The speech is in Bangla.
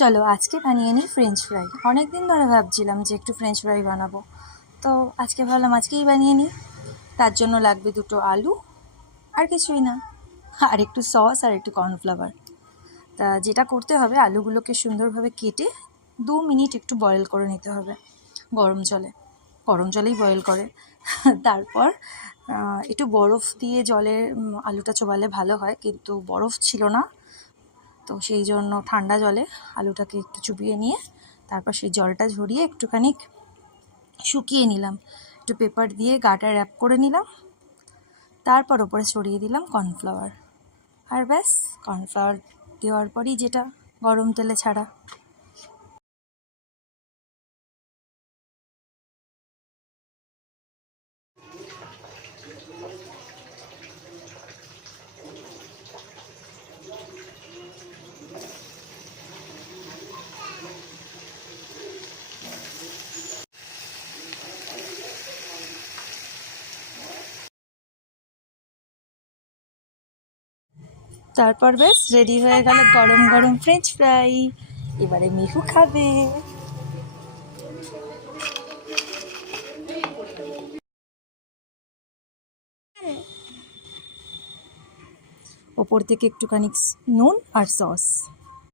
চলো আজকে বানিয়ে নিই ফ্রেঞ্চ ফ্রাই। অনেক দিন ধরে ভাবছিলাম যে একটু ফ্রেঞ্চ ফ্রাই বানাবো, তো আজকে ভাবলাম আজকেই বানিয়ে নিই। তার জন্য লাগবে দুটো আলু, আর কিছুই না, আর একটু সস আর একটু কর্নফ্লাওয়ার। তা যেটা করতে হবে, আলুগুলোকে সুন্দরভাবে কেটে 2 মিনিট একটু বয়েল করে নিতে হবে গরম জলে। গরম জলেই বয়েল করে। তারপর একটু বরফ দিয়ে জলে আলুটা চোবালে ভালো হয়, কিন্তু বরফ ছিল না, তো সেই জন্য ঠান্ডা জলে আলুটাকে একটু চুবিয়ে নিয়ে তারপর সেই জলটা ঝরিয়ে একটুখানি শুকিয়ে নিলাম, একটু পেপার দিয়ে গাটা র্যাপ করে নিলাম, তারপর ওপরে ছড়িয়ে দিলাম কর্নফ্লাওয়ার। আর ব্যাস, কর্নফ্লাওয়ার দেওয়ার পরই যেটা গরম তেলে ছাড়া। তারপর ব্যাস রেডি হয়ে গেল গরম গরম ফ্রেঞ্চ ফ্রাই। এবারে মিহু খাবে। ওপর থেকে একটুখানি নুন আর সস।